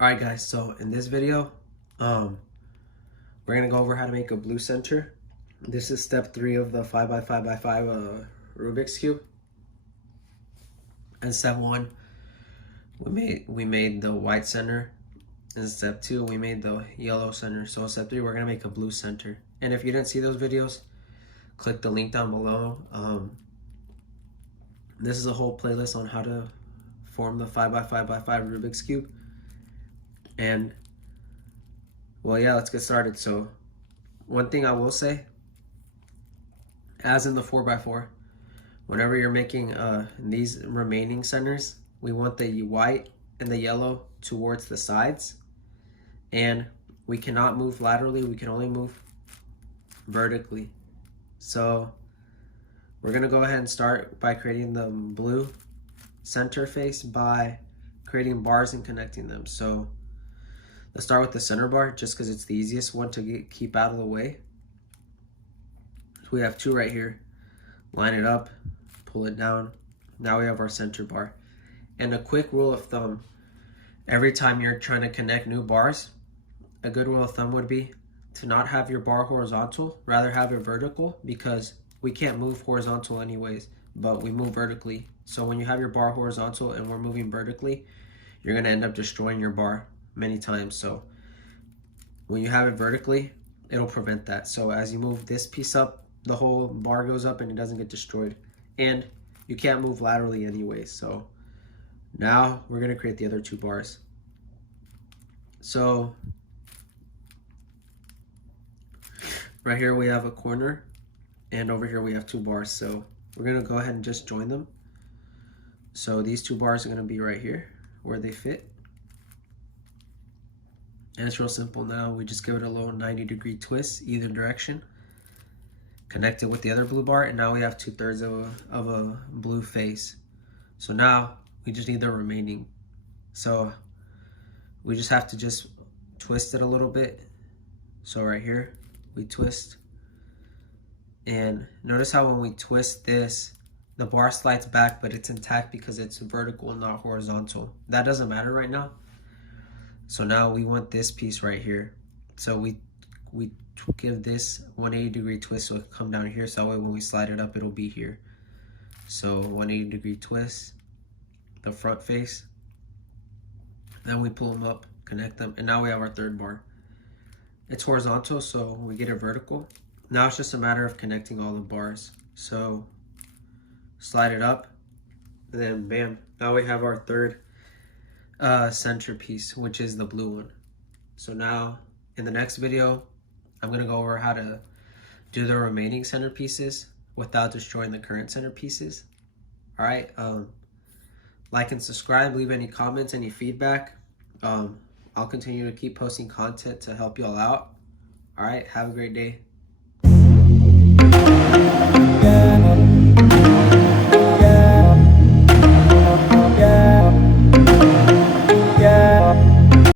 Alright guys, so in this video, we're gonna go over how to make a blue center. This is step 3 of the 5x5x5 Rubik's Cube. And step 1, we made the white center. In step 2, we made the yellow center. So in step 3, we're gonna make a blue center. And if you didn't see those videos, click the link down below. This is a whole playlist on how to form the 5x5x5 Rubik's Cube. And well, yeah, let's get started. So one thing I will say, as in the 4x4, whenever you're making these remaining centers, we want the white and the yellow towards the sides, and we cannot move laterally, we can only move vertically. So we're gonna go ahead and start by creating the blue center face by creating bars and connecting them. So let's start with the center bar, just because it's the easiest one to keep out of the way. So we have 2 right here. Line it up, pull it down. Now we have our center bar. And a quick rule of thumb, every time you're trying to connect new bars, a good rule of thumb would be to not have your bar horizontal, rather have it vertical, because we can't move horizontal anyways, but we move vertically. So when you have your bar horizontal and we're moving vertically, you're gonna end up destroying your bar many times. So when you have it vertically, it'll prevent that. So as you move this piece up, the whole bar goes up and it doesn't get destroyed. And you can't move laterally anyway. So now we're gonna create the other 2 bars. So right here we have a corner, and over here we have 2 bars. So we're gonna go ahead and just join them. So these 2 bars are gonna be right here where they fit. And it's real simple now. We just give it a little 90-degree twist either direction. Connect it with the other blue bar, and now we have 2/3 of a blue face. So now we just need the remaining. So we just have to just twist it a little bit. So right here, we twist. And notice how when we twist this, the bar slides back, but it's intact because it's vertical and not horizontal. That doesn't matter right now. So now we want this piece right here. So we give this 180-degree twist so it can come down here. So that way when we slide it up, it'll be here. So 180-degree twist, the front face. Then we pull them up, connect them, and now we have our 3rd bar. It's horizontal, so we get it vertical. Now it's just a matter of connecting all the bars. So slide it up, and then bam, now we have our 3rd centerpiece, which is the blue one. So now in the next video, I'm gonna go over how to do the remaining centerpieces without destroying the current centerpieces. All right, like and subscribe, leave any comments, any feedback. I'll continue to keep posting content to help you all out. All right, have a great day.